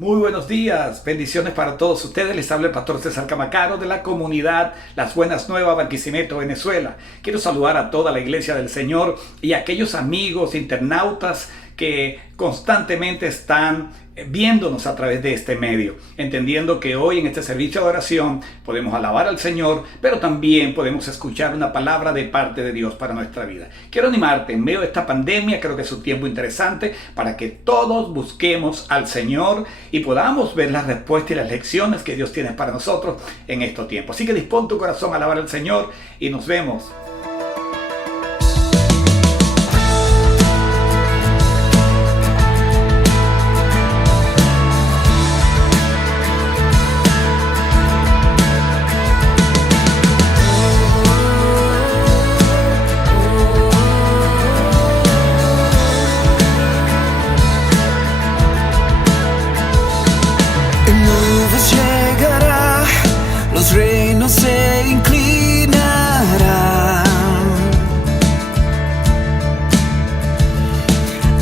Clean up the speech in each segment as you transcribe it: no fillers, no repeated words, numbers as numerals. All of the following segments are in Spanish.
Muy buenos días, bendiciones para todos ustedes. Les habla el pastor César Camacaro de la comunidad Las Buenas Nuevas, Barquisimeto, Venezuela. Quiero saludar a toda la iglesia del Señor y a aquellos amigos internautas que constantemente están viéndonos a través de este medio, entendiendo que hoy en este servicio de oración podemos alabar al Señor, pero también podemos escuchar una palabra de parte de Dios para nuestra vida. Quiero animarte en medio de esta pandemia. Creo que es un tiempo interesante para que todos busquemos al Señor y podamos ver las respuestas y las lecciones que Dios tiene para nosotros en estos tiempos. Así que dispón tu corazón a alabar al Señor y nos vemos. Llegará, los reinos se inclinarán,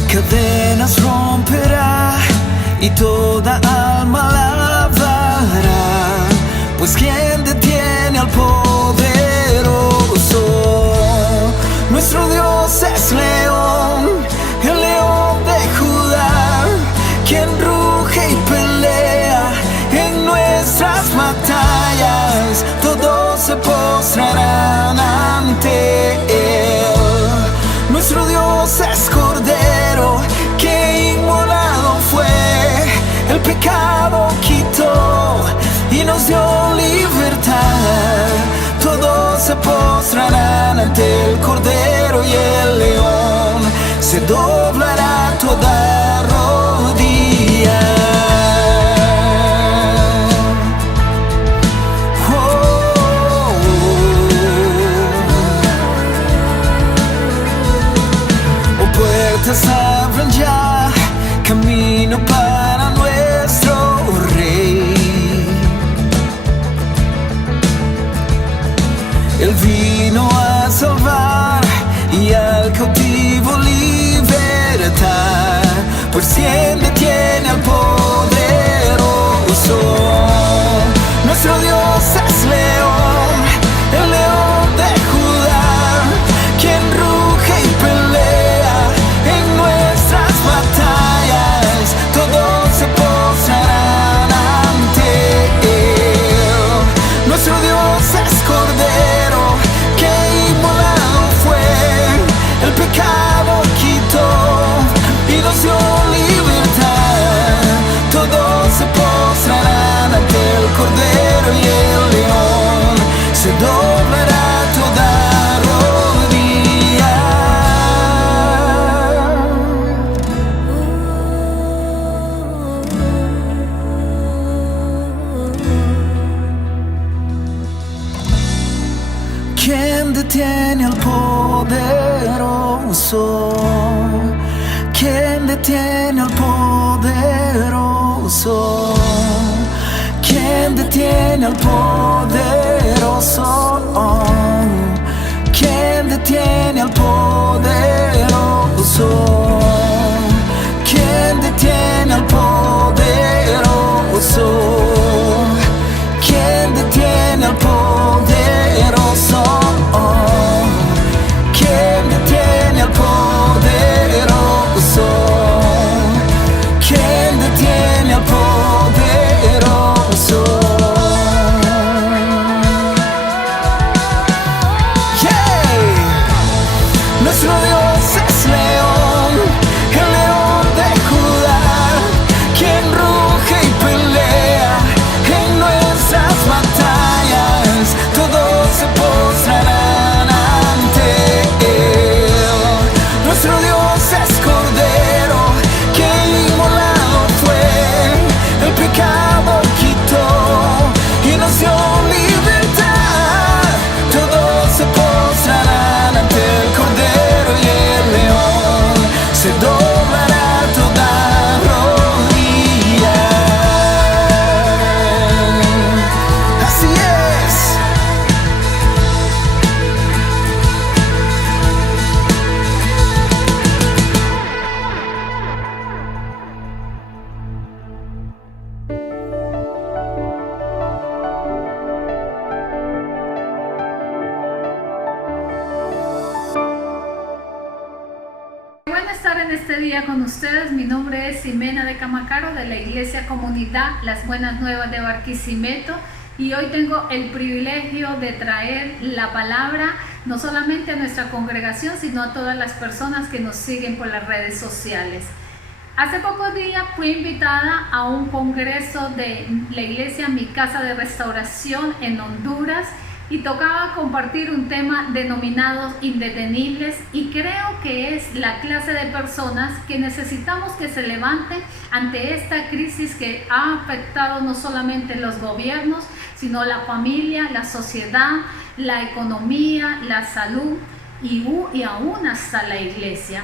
cadenas romperá y toda alma alabará, pues quien detiene al poderoso, nuestro Dios es león, el león de Judá, quien ruge y pelea en nuestras batallas, todos se postrarán ante Él. Nuestro Dios es Cordero, que inmolado fue, el pecado quitó y nos dio libertad. Todos se postrarán ante el Cordero y el León, se doblará toda rodilla. Puertas abran ya, camino para nuestro Rey. Él vino a salvar y al cautivo libertar, pues quien detiene al poderoso, nuestro Dios es león, el león de Judá, quien ruge y pelea en nuestras batallas, todos se postrarán ante Él. Nuestro Dios es Cordero, que inmolado fue, el pecado quitó y nos dio libertad. Todos se postrarán ante el Cordero y el León, se doblará toda rodilla. ¿Quién detiene al poderoso? ¿Quién detiene al poderoso? ¿Quién detiene al poderoso? ¿Quién detiene al poderoso? ¿Quién detiene al poderoso? ¿Quién detiene al poderoso? ¿Quién detiene al poderoso? ¿Quién detiene al poderoso? Yeah. Nuestro Dios es león, este día con ustedes. Mi nombre es Ximena de Camacaro, de la Iglesia Comunidad Las Buenas Nuevas de Barquisimeto, y hoy tengo el privilegio de traer la palabra no solamente a nuestra congregación, sino a todas las personas que nos siguen por las redes sociales. Hace pocos días fui invitada a un congreso de la iglesia Mi Casa de Restauración en Honduras, y tocaba compartir un tema denominado indetenibles, y creo que es la clase de personas que necesitamos que se levanten ante esta crisis que ha afectado no solamente los gobiernos, sino la familia, la sociedad, la economía, la salud y aún hasta la iglesia.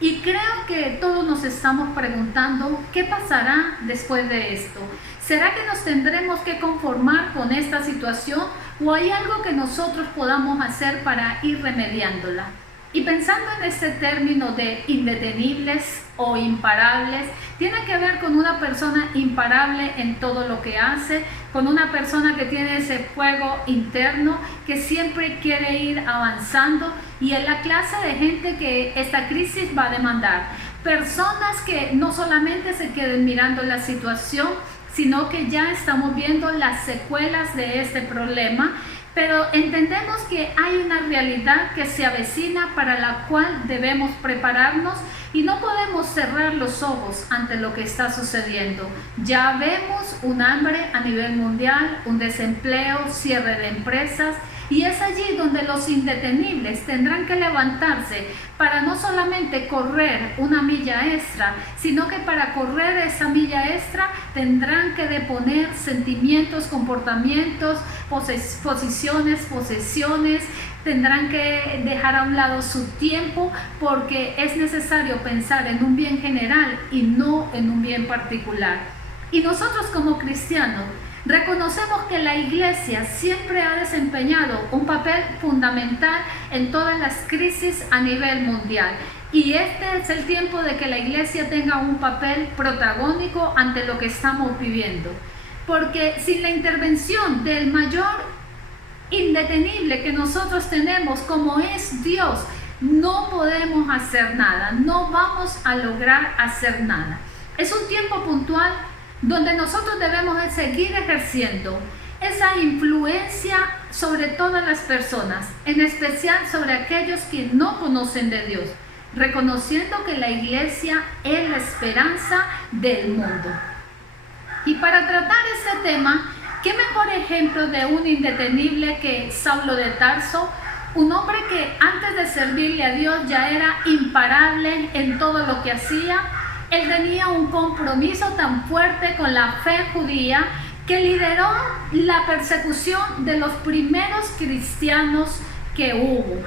Y creo que todos nos estamos preguntando qué pasará después de esto. ¿Será que nos tendremos que conformar con esta situación o hay algo que nosotros podamos hacer para ir remediándola? Y pensando en este término de indetenibles o imparables, tiene que ver con una persona imparable en todo lo que hace, con una persona que tiene ese fuego interno, que siempre quiere ir avanzando, y es la clase de gente que esta crisis va a demandar. Personas que no solamente se queden mirando la situación, sino que ya estamos viendo las secuelas de este problema, pero entendemos que hay una realidad que se avecina para la cual debemos prepararnos y no podemos cerrar los ojos ante lo que está sucediendo. Ya vemos un hambre a nivel mundial, un desempleo, cierre de empresas, y es allí donde los indetenibles tendrán que levantarse para no solamente correr una milla extra, sino que para correr esa milla extra tendrán que deponer sentimientos, comportamientos, posiciones, posesiones, tendrán que dejar a un lado su tiempo, porque es necesario pensar en un bien general y no en un bien particular. Y nosotros como cristianos reconocemos que la iglesia siempre ha desempeñado un papel fundamental en todas las crisis a nivel mundial. Y este es el tiempo de que la iglesia tenga un papel protagónico ante lo que estamos viviendo. Porque sin la intervención del mayor indetenible que nosotros tenemos, como es Dios, no podemos hacer nada, no vamos a lograr hacer nada. Es un tiempo puntual donde nosotros debemos de seguir ejerciendo esa influencia sobre todas las personas, en especial sobre aquellos que no conocen de Dios, reconociendo que la iglesia es la esperanza del mundo. Y para tratar este tema, ¿qué mejor ejemplo de un indetenible que Saulo de Tarso? Un hombre que antes de servirle a Dios ya era imparable en todo lo que hacía. Él tenía un compromiso tan fuerte con la fe judía que lideró la persecución de los primeros cristianos que hubo.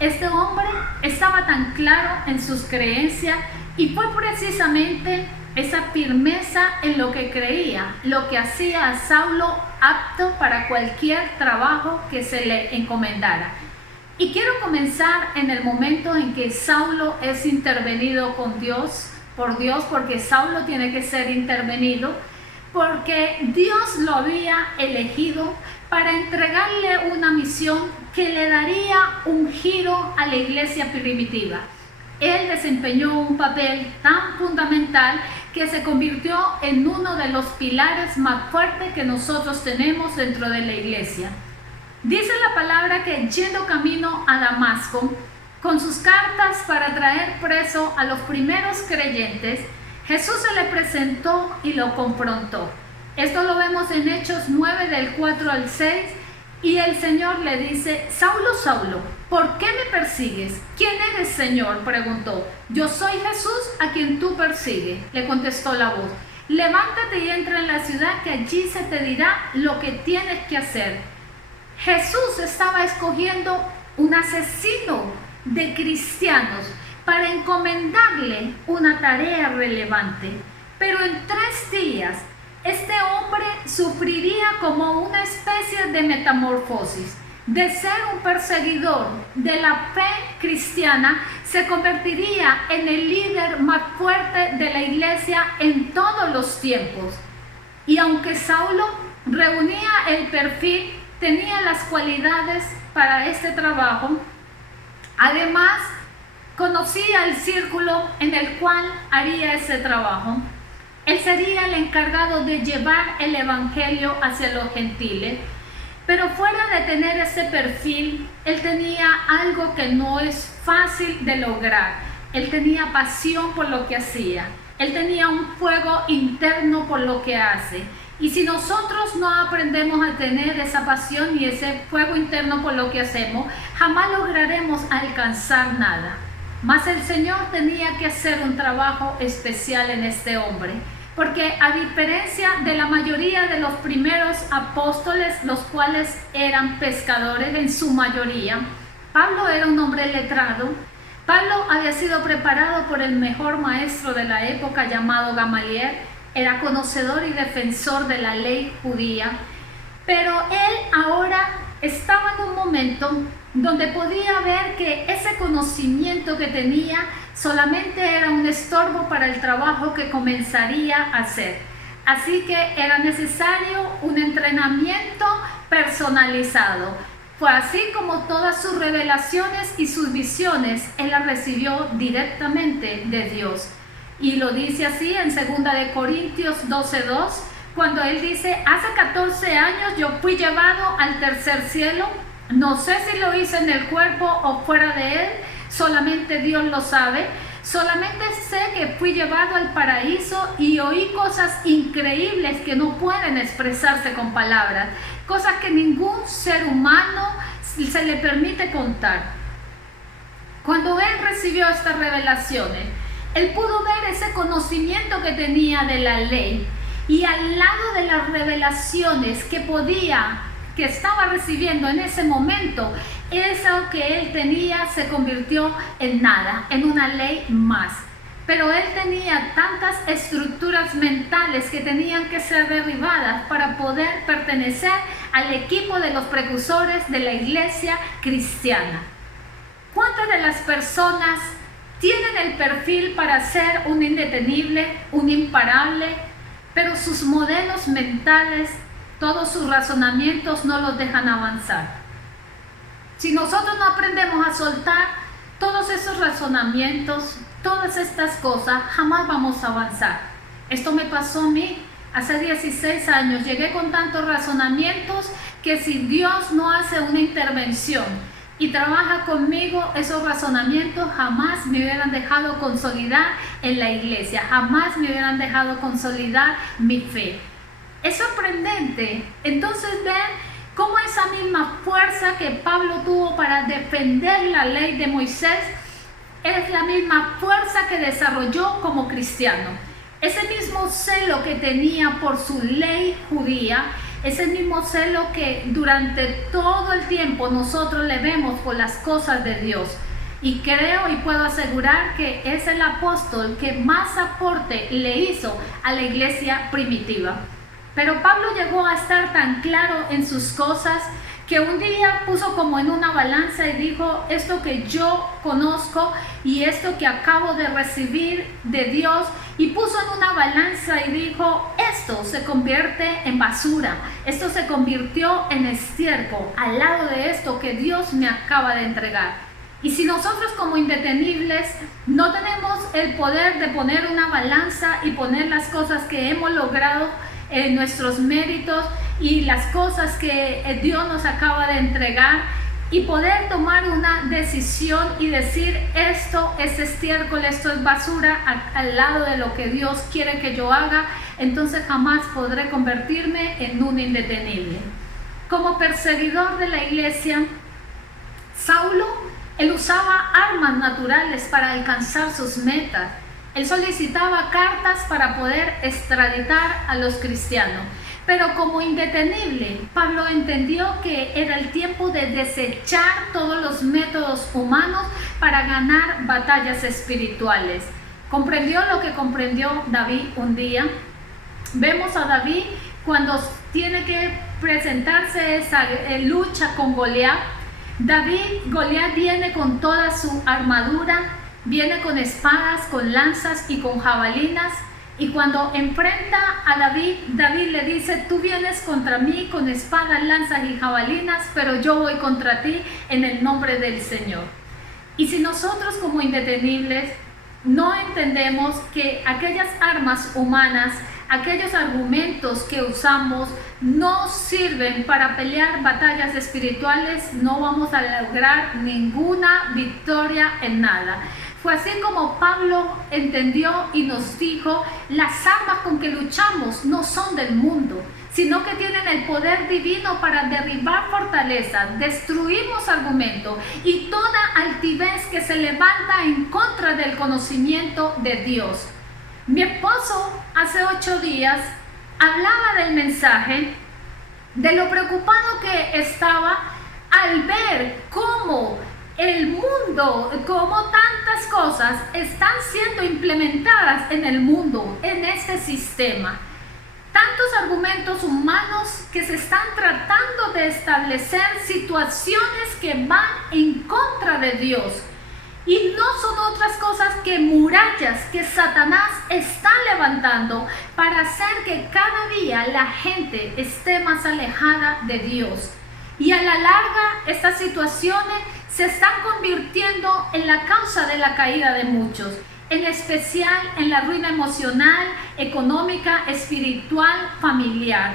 Este hombre estaba tan claro en sus creencias, y fue precisamente esa firmeza en lo que creía lo que hacía a Saulo apto para cualquier trabajo que se le encomendara. Y quiero comenzar en el momento en que Saulo es intervenido por Dios, porque Saulo tiene que ser intervenido, porque Dios lo había elegido para entregarle una misión que le daría un giro a la iglesia primitiva. Él desempeñó un papel tan fundamental que se convirtió en uno de los pilares más fuertes que nosotros tenemos dentro de la iglesia. Dice la palabra que yendo camino a Damasco, con sus cartas para traer preso a los primeros creyentes, Jesús se le presentó y lo confrontó. Esto lo vemos en Hechos 9 del 4 al 6, y el Señor le dice: Saulo, Saulo, ¿por qué me persigues? ¿Quién eres, Señor?, preguntó. Yo soy Jesús a quien tú persigues, le contestó la voz. Levántate y entra en la ciudad, que allí se te dirá lo que tienes que hacer. Jesús estaba escogiendo un asesino de cristianos para encomendarle una tarea relevante, pero en 3 días este hombre sufriría como una especie de metamorfosis. De ser un perseguidor de la fe cristiana, se convertiría en el líder más fuerte de la iglesia en todos los tiempos. Y aunque Saulo reunía el perfil, tenía las cualidades para este trabajo, además conocía el círculo en el cual haría ese trabajo. Él sería el encargado de llevar el evangelio hacia los gentiles. Pero fuera de tener ese perfil, él tenía algo que no es fácil de lograr. Él tenía pasión por lo que hacía. Él tenía un fuego interno por lo que hace. Y si nosotros no aprendemos a tener esa pasión y ese fuego interno por lo que hacemos, jamás lograremos alcanzar nada. Mas el Señor tenía que hacer un trabajo especial en este hombre. Porque a diferencia de la mayoría de los primeros apóstoles, los cuales eran pescadores en su mayoría, Pablo era un hombre letrado. Pablo había sido preparado por el mejor maestro de la época llamado Gamaliel, era conocedor y defensor de la ley judía, pero él ahora estaba en un momento donde podía ver que ese conocimiento que tenía solamente era un estorbo para el trabajo que comenzaría a hacer. Así que era necesario un entrenamiento personalizado. Fue así como todas sus revelaciones y sus visiones él las recibió directamente de Dios. Y lo dice así en 2 Corintios 12:2, cuando él dice: hace 14 años yo fui llevado al tercer cielo. No sé si lo hice en el cuerpo o fuera de él, solamente Dios lo sabe. Solamente sé que fui llevado al paraíso y oí cosas increíbles que no pueden expresarse con palabras, cosas que ningún ser humano se le permite contar. Cuando él recibió estas revelaciones, él pudo ver ese conocimiento que tenía de la ley, y al lado de las revelaciones que estaba recibiendo en ese momento, eso que él tenía se convirtió en nada, en una ley más. Pero él tenía tantas estructuras mentales que tenían que ser derribadas para poder pertenecer al equipo de los precursores de la iglesia cristiana. ¿Cuántas de las personas tienen el perfil para ser un indetenible, un imparable, pero sus modelos mentales, todos sus razonamientos no los dejan avanzar? Si nosotros no aprendemos a soltar todos esos razonamientos, todas estas cosas, jamás vamos a avanzar. Esto me pasó a mí hace 16 años. Llegué con tantos razonamientos que si Dios no hace una intervención y trabaja conmigo, esos razonamientos jamás me hubieran dejado consolidar en la iglesia, jamás me hubieran dejado consolidar mi fe. Es sorprendente. Entonces ven cómo esa misma fuerza que Pablo tuvo para defender la ley de Moisés es la misma fuerza que desarrolló como cristiano. Ese mismo celo que tenía por su ley judía, ese mismo celo que durante todo el tiempo nosotros le vemos por las cosas de Dios. Y creo y puedo asegurar que es el apóstol que más aporte le hizo a la iglesia primitiva. Pero Pablo llegó a estar tan claro en sus cosas que un día puso como en una balanza y dijo: esto que yo conozco y esto que acabo de recibir de Dios, y puso en una balanza y dijo: esto se convierte en basura, esto se convirtió en estiércol al lado de esto que Dios me acaba de entregar. Y si nosotros como indetenibles no tenemos el poder de poner una balanza y poner las cosas que hemos logrado, nuestros méritos y las cosas que Dios nos acaba de entregar, y poder tomar una decisión y decir: esto es estiércol, esto es basura al lado de lo que Dios quiere que yo haga, entonces jamás podré convertirme en un indetenible. Como perseguidor de la iglesia, Saulo, él usaba armas naturales para alcanzar sus metas. Él solicitaba cartas para poder extraditar a los cristianos. Pero como indetenible, Pablo entendió que era el tiempo de desechar todos los métodos humanos para ganar batallas espirituales. Comprendió lo que comprendió David un día. Vemos a David cuando tiene que presentarse esa lucha con Goliat. Goliat viene con toda su armadura, viene con espadas, con lanzas y con jabalinas. Y cuando enfrenta a David, David le dice: tú vienes contra mí con espadas, lanzas y jabalinas, pero yo voy contra ti en el nombre del Señor. Y si nosotros como indetenibles no entendemos que aquellas armas humanas, aquellos argumentos que usamos no sirven para pelear batallas espirituales, no vamos a lograr ninguna victoria en nada. Fue así como Pablo entendió y nos dijo: las armas con que luchamos no son del mundo, sino que tienen el poder divino para derribar fortalezas, destruimos argumentos y toda altivez que se levanta en contra del conocimiento de Dios. Mi esposo hace 8 días hablaba del mensaje, de lo preocupado que estaba al ver cómo el mundo, cómo tantas cosas están siendo implementadas en el mundo, en este sistema. Tantos argumentos humanos que se están tratando de establecer situaciones que van en contra de Dios. Y no son otras cosas que murallas que Satanás está levantando para hacer que cada día la gente esté más alejada de Dios. Y a la larga estas situaciones se están convirtiendo en la causa de la caída de muchos, en especial en la ruina emocional, económica, espiritual, familiar.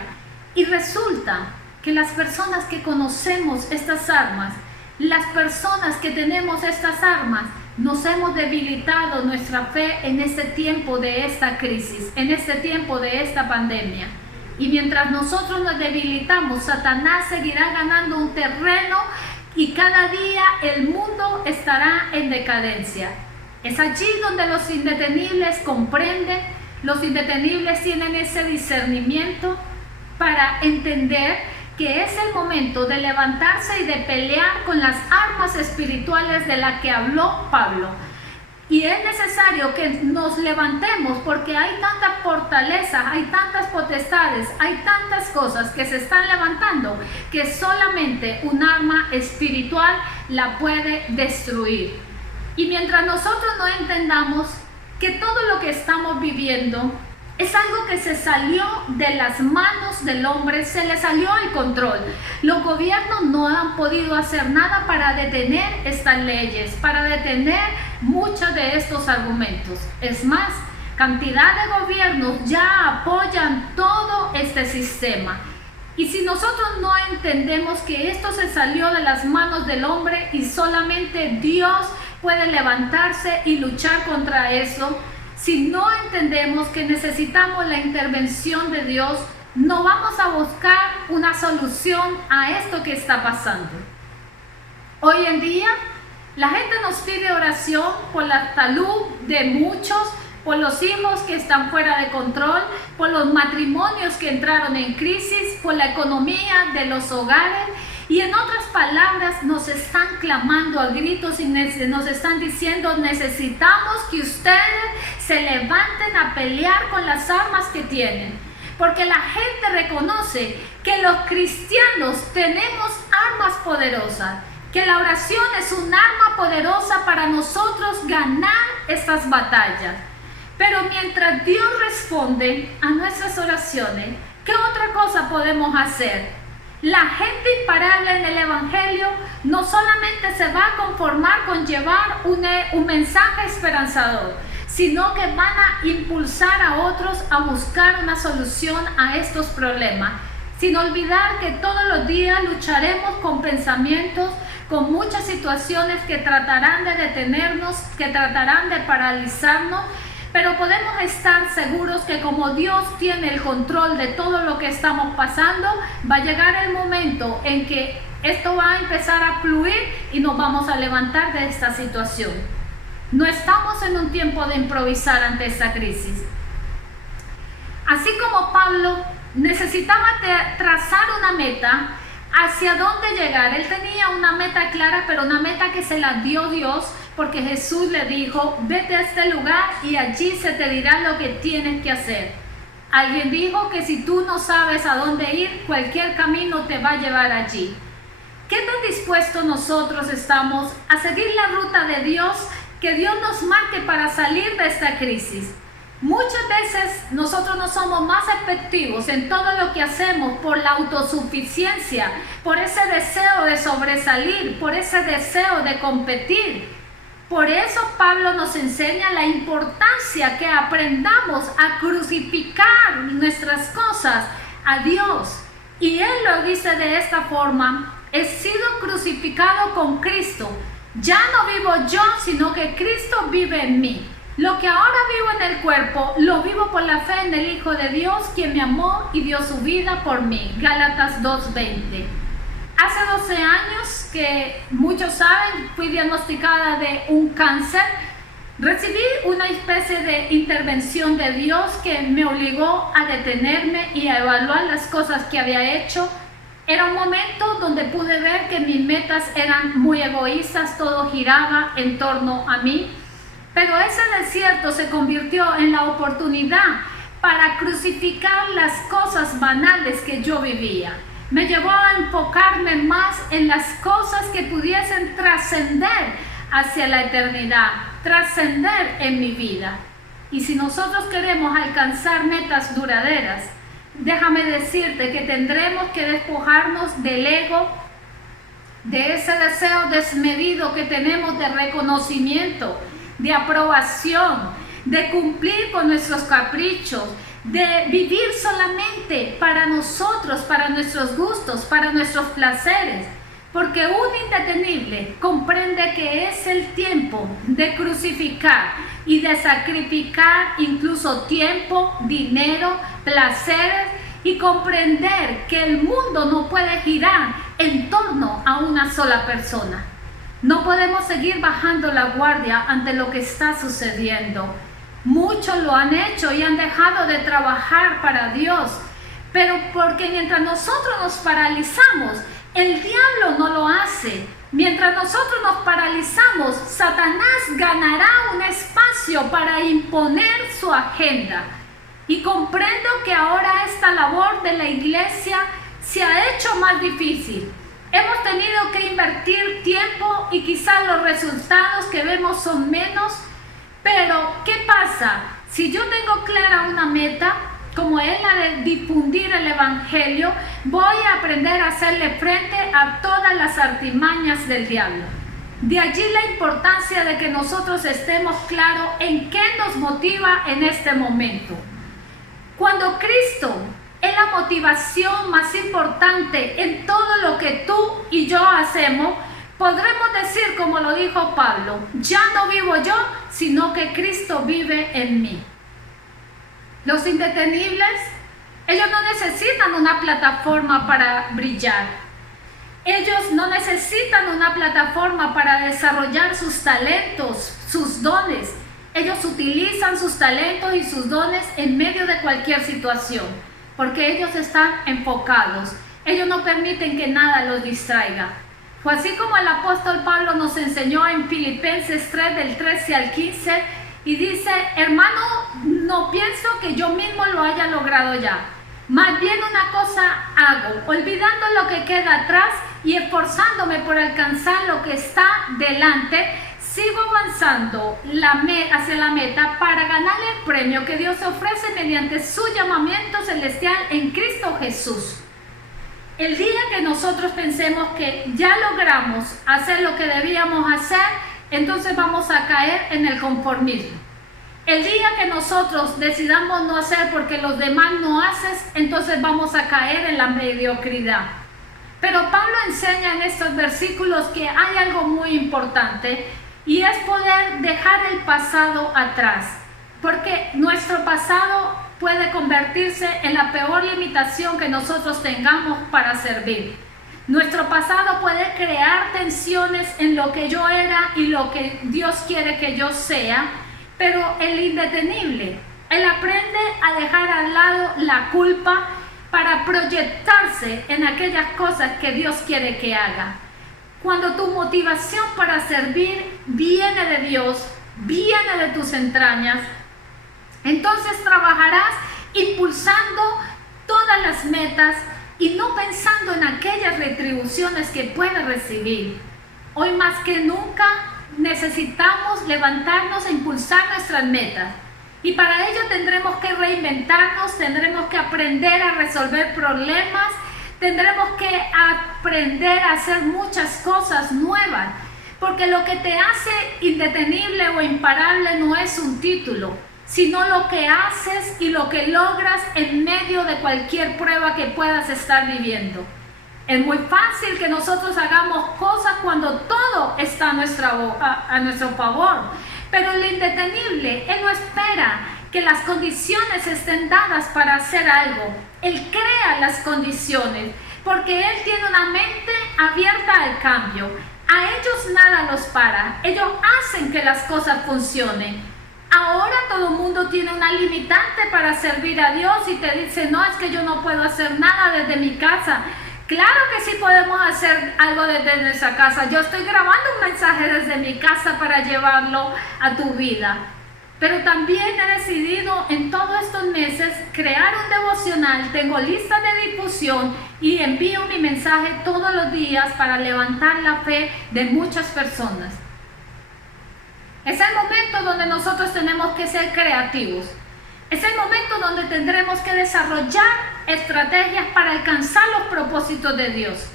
Y resulta que las personas que conocemos estas armas, las personas que tenemos estas armas, nos hemos debilitado nuestra fe en este tiempo de esta crisis, en este tiempo de esta pandemia. Y mientras nosotros nos debilitamos, Satanás seguirá ganando un terreno y cada día el mundo estará en decadencia. Es allí donde los indetenibles comprenden, los indetenibles tienen ese discernimiento para entender que es el momento de levantarse y de pelear con las armas espirituales de las que habló Pablo. Y es necesario que nos levantemos porque hay tantas fortalezas, hay tantas potestades, hay tantas cosas que se están levantando que solamente un arma espiritual la puede destruir. Y mientras nosotros no entendamos que todo lo que estamos viviendo es algo que se salió de las manos del hombre, se le salió el control. Los gobiernos no han podido hacer nada para detener estas leyes, para detener muchos de estos argumentos. Es más, cantidad de gobiernos ya apoyan todo este sistema. Y si nosotros no entendemos que esto se salió de las manos del hombre y solamente Dios puede levantarse y luchar contra eso, si no entendemos que necesitamos la intervención de Dios, no vamos a buscar una solución a esto que está pasando. Hoy en día, la gente nos pide oración por la salud de muchos, por los hijos que están fuera de control, por los matrimonios que entraron en crisis, por la economía de los hogares. Y en otras palabras, nos están clamando a gritos y nos están diciendo: necesitamos que ustedes se levanten a pelear con las armas que tienen. Porque la gente reconoce que los cristianos tenemos armas poderosas, que la oración es un arma poderosa para nosotros ganar estas batallas. Pero mientras Dios responde a nuestras oraciones, ¿qué otra cosa podemos hacer? La gente imparable en el Evangelio no solamente se va a conformar con llevar un mensaje esperanzador, sino que van a impulsar a otros a buscar una solución a estos problemas, sin olvidar que todos los días lucharemos con pensamientos, con muchas situaciones que tratarán de detenernos, que tratarán de paralizarnos. Pero podemos estar seguros que como Dios tiene el control de todo lo que estamos pasando, va a llegar el momento en que esto va a empezar a fluir y nos vamos a levantar de esta situación. No estamos en un tiempo de improvisar ante esta crisis. Así como Pablo necesitaba trazar una meta hacia dónde llegar. Él tenía una meta clara, pero una meta que se la dio Dios, porque Jesús le dijo: vete a este lugar y allí se te dirá lo que tienes que hacer. Alguien dijo que si tú no sabes a dónde ir, cualquier camino te va a llevar allí. ¿Qué tan dispuestos nosotros estamos a seguir la ruta de Dios, que Dios nos marque para salir de esta crisis? Muchas veces nosotros no somos más efectivos en todo lo que hacemos por la autosuficiencia, por ese deseo de sobresalir, por ese deseo de competir. Por eso Pablo nos enseña la importancia que aprendamos a crucificar nuestras cosas a Dios. Y él lo dice de esta forma: he sido crucificado con Cristo. Ya no vivo yo, sino que Cristo vive en mí. Lo que ahora vivo en el cuerpo, lo vivo por la fe en el Hijo de Dios, quien me amó y dio su vida por mí. Gálatas 2:20. Hace 12 años, que muchos saben, fui diagnosticada de un cáncer. Recibí una especie de intervención de Dios que me obligó a detenerme y a evaluar las cosas que había hecho. Era un momento donde pude ver que mis metas eran muy egoístas, todo giraba en torno a mí. Pero ese desierto se convirtió en la oportunidad para crucificar las cosas banales que yo vivía. Me llevó a enfocarme más en las cosas que pudiesen trascender hacia la eternidad, trascender en mi vida. Y si nosotros queremos alcanzar metas duraderas, déjame decirte que tendremos que despojarnos del ego, de ese deseo desmedido que tenemos de reconocimiento, de aprobación, de cumplir con nuestros caprichos, de vivir solamente para nosotros, para nuestros gustos, para nuestros placeres. Porque un indetenible comprende que es el tiempo de crucificar y de sacrificar incluso tiempo, dinero, placeres, y comprender que el mundo no puede girar en torno a una sola persona. No podemos seguir bajando la guardia ante lo que está sucediendo. Muchos lo han hecho y han dejado de trabajar para Dios, pero porque mientras nosotros nos paralizamos, el diablo no lo hace. Mientras nosotros nos paralizamos, Satanás ganará un espacio para imponer su agenda. Y comprendo que ahora esta labor de la iglesia se ha hecho más difícil. Hemos tenido que invertir tiempo y quizás los resultados que vemos son menos. Pero, ¿qué pasa? Si yo tengo clara una meta, como es la de difundir el Evangelio, voy a aprender a hacerle frente a todas las artimañas del diablo. De allí la importancia de que nosotros estemos claros en qué nos motiva en este momento. Cuando Cristo es la motivación más importante en todo lo que tú y yo hacemos, podremos decir, como lo dijo Pablo: ya no vivo yo, sino que Cristo vive en mí. Los indetenibles, ellos no necesitan una plataforma para brillar. Ellos no necesitan una plataforma para desarrollar sus talentos, sus dones. Ellos utilizan sus talentos y sus dones en medio de cualquier situación, porque ellos están enfocados. Ellos no permiten que nada los distraiga. Fue así como el apóstol Pablo nos enseñó en Filipenses 3, del 13 al 15, y dice: hermano, no pienso que yo mismo lo haya logrado ya. Más bien una cosa hago, olvidando lo que queda atrás y esforzándome por alcanzar lo que está delante, sigo avanzando hacia la meta para ganar el premio que Dios ofrece mediante su llamamiento celestial en Cristo Jesús. El día que nosotros pensemos que ya logramos hacer lo que debíamos hacer, entonces vamos a caer en el conformismo. El día que nosotros decidamos no hacer porque los demás no hacen, entonces vamos a caer en la mediocridad. Pero Pablo enseña en estos versículos que hay algo muy importante, y es poder dejar el pasado atrás, porque nuestro pasado puede convertirse en la peor limitación que nosotros tengamos para servir. Nuestro pasado puede crear tensiones en lo que yo era y lo que Dios quiere que yo sea, pero el indetenible, él aprende a dejar al lado la culpa para proyectarse en aquellas cosas que Dios quiere que haga. Cuando tu motivación para servir viene de Dios, viene de tus entrañas, entonces trabajarás impulsando todas las metas y no pensando en aquellas retribuciones que puedes recibir. Hoy más que nunca necesitamos levantarnos e impulsar nuestras metas. Y para ello tendremos que reinventarnos, tendremos que aprender a resolver problemas, tendremos que aprender a hacer muchas cosas nuevas. Porque lo que te hace indetenible o imparable no es un título, sino lo que haces y lo que logras en medio de cualquier prueba que puedas estar viviendo. Es muy fácil que nosotros hagamos cosas cuando todo está a nuestro favor, pero el indetenible, Él no espera que las condiciones estén dadas para hacer algo. Él crea las condiciones, porque Él tiene una mente abierta al cambio. A ellos nada los para, ellos hacen que las cosas funcionen. Ahora todo el mundo tiene una limitante para servir a Dios y te dice, no, es que yo no puedo hacer nada desde mi casa. Claro que sí podemos hacer algo desde nuestra casa. Yo estoy grabando un mensaje desde mi casa para llevarlo a tu vida. Pero también he decidido en todos estos meses crear un devocional. Tengo lista de difusión y envío mi mensaje todos los días para levantar la fe de muchas personas. Es el momento donde nosotros tenemos que ser creativos. Es el momento donde tendremos que desarrollar estrategias para alcanzar los propósitos de Dios.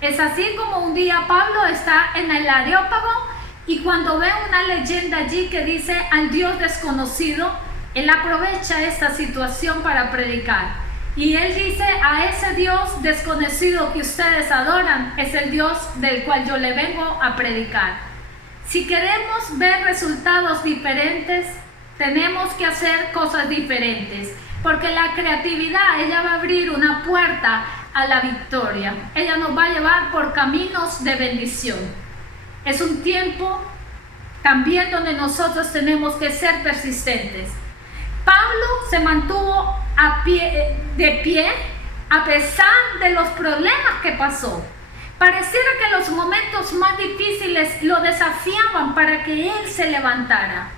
Es así como un día Pablo está en el Areópago y cuando ve una leyenda allí que dice al Dios desconocido, él aprovecha esta situación para predicar. Y él dice, a ese Dios desconocido que ustedes adoran, es el Dios del cual yo le vengo a predicar. Si queremos ver resultados diferentes, tenemos que hacer cosas diferentes, porque la creatividad, ella va a abrir una puerta a la victoria. Ella nos va a llevar por caminos de bendición. Es un tiempo también donde nosotros tenemos que ser persistentes. Pablo se mantuvo de pie a pesar de los problemas que pasó. Pareciera que los momentos más difíciles lo desafiaban para que él se levantara.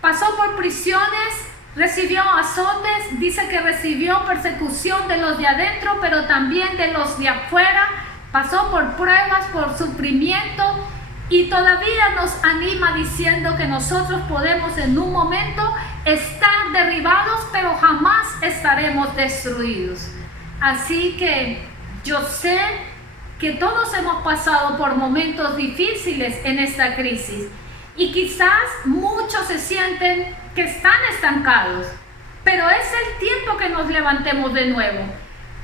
Pasó por prisiones, recibió azotes, dice que recibió persecución de los de adentro, pero también de los de afuera. Pasó por pruebas, por sufrimiento y todavía nos anima diciendo que nosotros podemos en un momento estar derribados, pero jamás estaremos destruidos. Así que yo sé que todos hemos pasado por momentos difíciles en esta crisis y quizás muchos se sienten que están estancados, pero es el tiempo que nos levantemos de nuevo.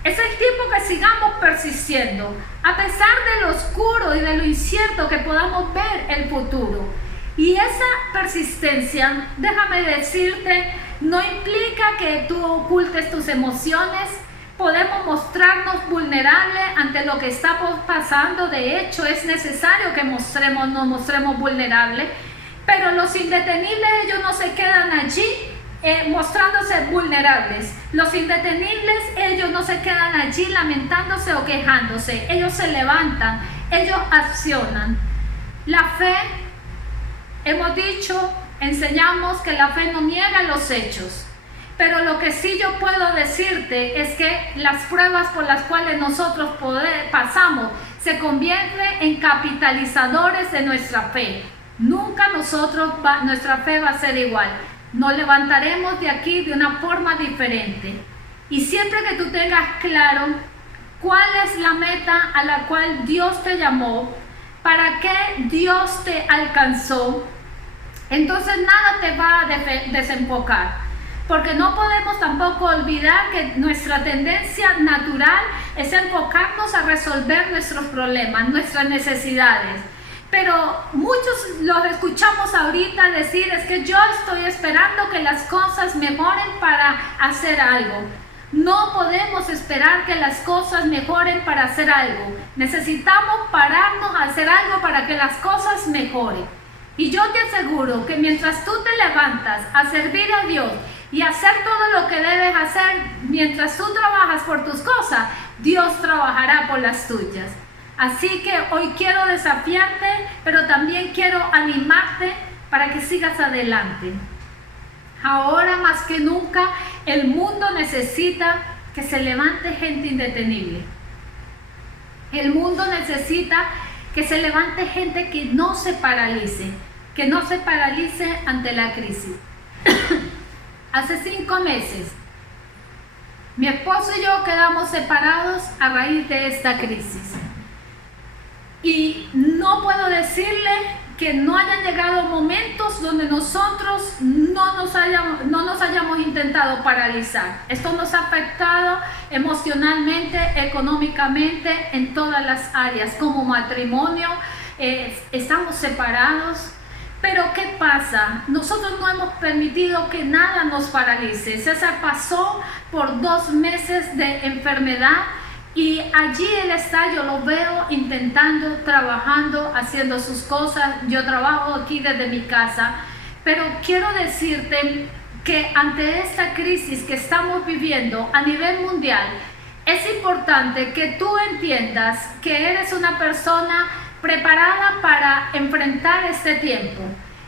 Es el tiempo que sigamos persistiendo, a pesar de lo oscuro y de lo incierto que podamos ver el futuro. Y esa persistencia, déjame decirte, no implica que tú ocultes tus emociones. Podemos mostrarnos vulnerables ante lo que está pasando. De hecho, es necesario que nos mostremos vulnerables. Pero los indetenibles, ellos no se quedan allí mostrándose vulnerables. Los indetenibles, ellos no se quedan allí lamentándose o quejándose. Ellos se levantan, ellos accionan. La fe, hemos dicho, enseñamos que la fe no niega los hechos. Pero lo que sí yo puedo decirte es que las pruebas por las cuales nosotros pasamos se convierten en capitalizadores de nuestra fe. Nunca nuestra fe va a ser igual. Nos levantaremos de aquí de una forma diferente. Y siempre que tú tengas claro cuál es la meta a la cual Dios te llamó, para qué Dios te alcanzó, entonces nada te va a desenfocar. Porque no podemos tampoco olvidar que nuestra tendencia natural es enfocarnos a resolver nuestros problemas, nuestras necesidades. Pero muchos los escuchamos ahorita decir, es que yo estoy esperando que las cosas mejoren para hacer algo. No podemos esperar que las cosas mejoren para hacer algo. Necesitamos pararnos a hacer algo para que las cosas mejoren. Y yo te aseguro que mientras tú te levantas a servir a Dios y hacer todo lo que debes hacer, mientras tú trabajas por tus cosas, Dios trabajará por las tuyas. Así que hoy quiero desafiarte, pero también quiero animarte para que sigas adelante. Ahora más que nunca, el mundo necesita que se levante gente indetenible. El mundo necesita que se levante gente que no se paralice ante la crisis. Hace 5 meses, mi esposo y yo quedamos separados a raíz de esta crisis. Y no puedo decirle que no hayan llegado momentos donde nosotros no nos hayamos intentado paralizar. Esto nos ha afectado emocionalmente, económicamente, en todas las áreas. Como matrimonio, estamos separados. Pero ¿qué pasa? Nosotros no hemos permitido que nada nos paralice. César pasó por 2 meses de enfermedad. Y allí él está, yo lo veo intentando, trabajando, haciendo sus cosas. Yo trabajo aquí desde mi casa, pero quiero decirte que ante esta crisis que estamos viviendo a nivel mundial, es importante que tú entiendas que eres una persona preparada para enfrentar este tiempo.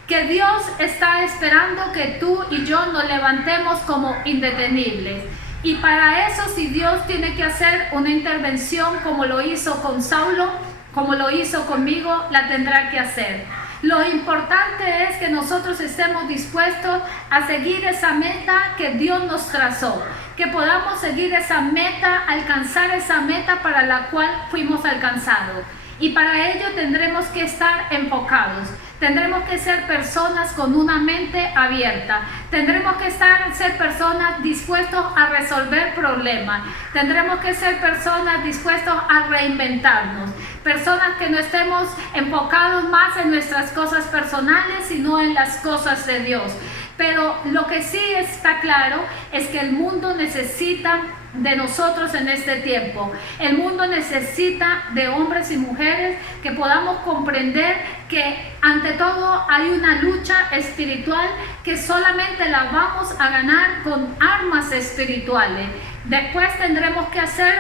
Que Dios está esperando que tú y yo nos levantemos como indetenibles. Y para eso, si Dios tiene que hacer una intervención como lo hizo con Saulo, como lo hizo conmigo, la tendrá que hacer. Lo importante es que nosotros estemos dispuestos a seguir esa meta que Dios nos trazó, que podamos seguir esa meta, alcanzar esa meta para la cual fuimos alcanzados. Y para ello tendremos que estar enfocados. Tendremos que ser personas con una mente abierta. Tendremos que ser personas dispuestos a resolver problemas. Tendremos que ser personas dispuestos a reinventarnos. Personas que no estemos enfocados más en nuestras cosas personales, sino en las cosas de Dios. Pero lo que sí está claro es que el mundo necesita de nosotros en este tiempo. El mundo necesita de hombres y mujeres que podamos comprender que ante todo hay una lucha espiritual que solamente la vamos a ganar con armas espirituales. Después tendremos que hacer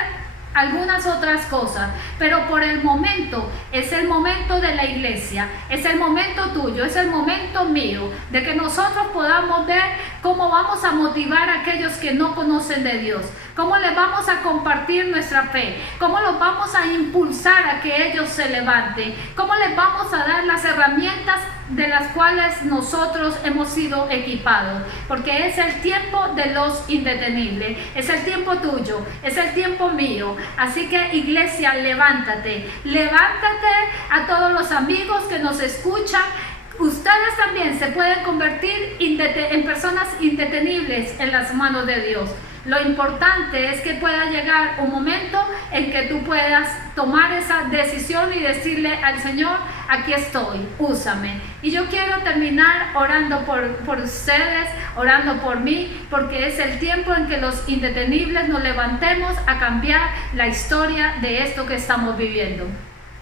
algunas otras cosas, pero por el momento es el momento de la iglesia, es el momento tuyo, es el momento mío, de que nosotros podamos ver cómo vamos a motivar a aquellos que no conocen de Dios, cómo les vamos a compartir nuestra fe, cómo los vamos a impulsar a que ellos se levanten, cómo les vamos a dar las herramientas de las cuales nosotros hemos sido equipados, porque es el tiempo de los indetenibles, es el tiempo tuyo, es el tiempo mío. Así que iglesia, levántate a todos los amigos que nos escuchan. Ustedes también se pueden convertir en personas indetenibles en las manos de Dios. Lo importante es que pueda llegar un momento en que tú puedas tomar esa decisión y decirle al Señor, aquí estoy, úsame. Y yo quiero terminar orando por ustedes, orando por mí, porque es el tiempo en que los indetenibles nos levantemos a cambiar la historia de esto que estamos viviendo.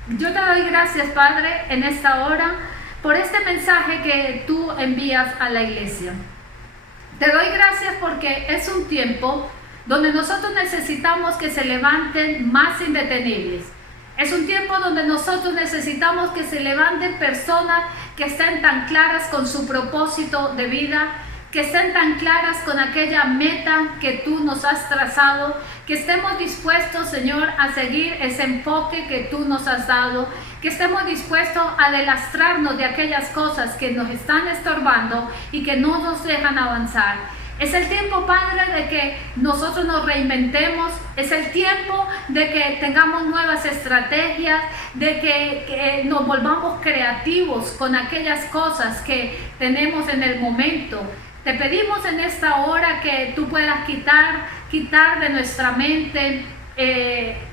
Yo te doy gracias, Padre, en esta hora, por este mensaje que tú envías a la iglesia. Te doy gracias porque es un tiempo donde nosotros necesitamos que se levanten más indetenibles. Es un tiempo donde nosotros necesitamos que se levanten personas que estén tan claras con su propósito de vida, que estén tan claras con aquella meta que tú nos has trazado, que estemos dispuestos, Señor, a seguir ese enfoque que tú nos has dado, que estemos dispuestos a delastrarnos de aquellas cosas que nos están estorbando y que no nos dejan avanzar. Es el tiempo, Padre, de que nosotros nos reinventemos. Es el tiempo de que tengamos nuevas estrategias, de que nos volvamos creativos con aquellas cosas que tenemos en el momento. Te pedimos en esta hora que tú puedas quitar de nuestra mente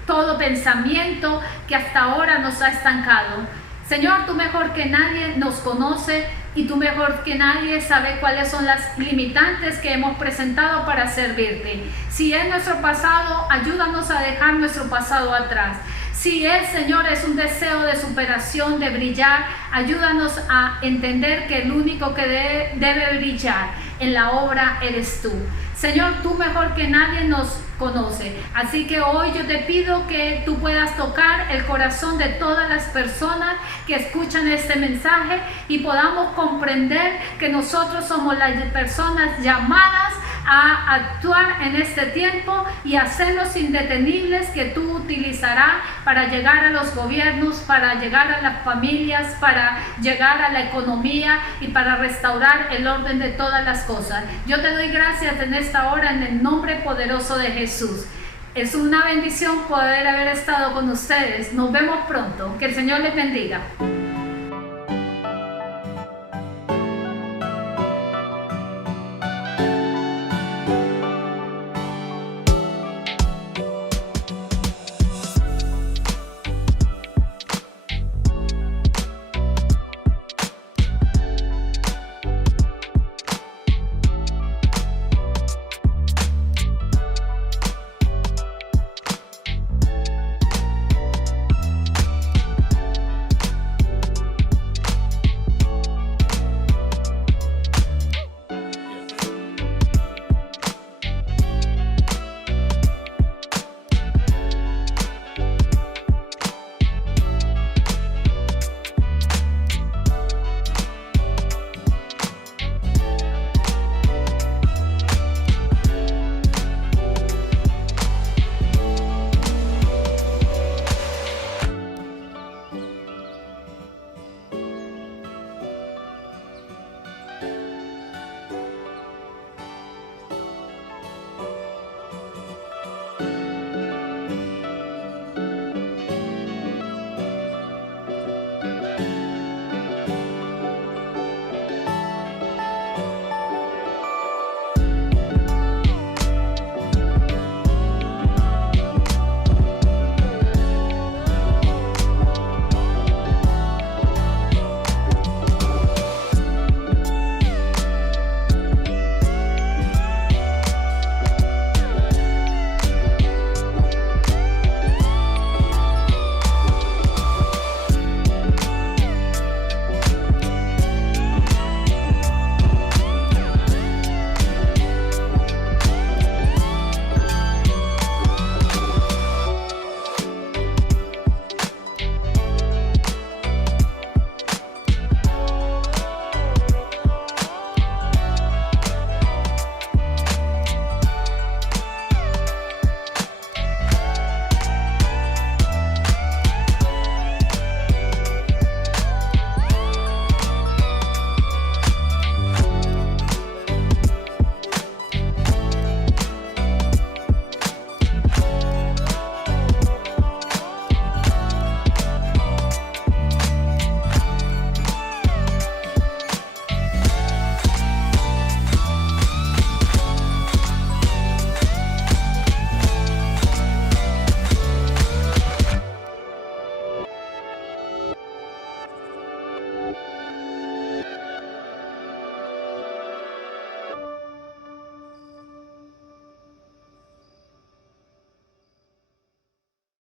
todo pensamiento que hasta ahora nos ha estancado. Señor, tú mejor que nadie nos conoce y tú mejor que nadie sabe cuáles son las limitantes que hemos presentado para servirte. Si es nuestro pasado, ayúdanos a dejar nuestro pasado atrás. Si el Señor es un deseo de superación, de brillar, ayúdanos a entender que el único que debe brillar en la obra eres tú. Señor, tú mejor que nadie nos conoce. Así que hoy yo te pido que tú puedas tocar el corazón de todas las personas que escuchan este mensaje y podamos comprender que nosotros somos las personas llamadas a actuar en este tiempo y hacerlos indetenibles que tú utilizarás para llegar a los gobiernos, para llegar a las familias, para llegar a la economía y para restaurar el orden de todas las cosas. Yo te doy gracias en esta hora en el nombre poderoso de Jesús. Es una bendición poder haber estado con ustedes. Nos vemos pronto. Que el Señor les bendiga.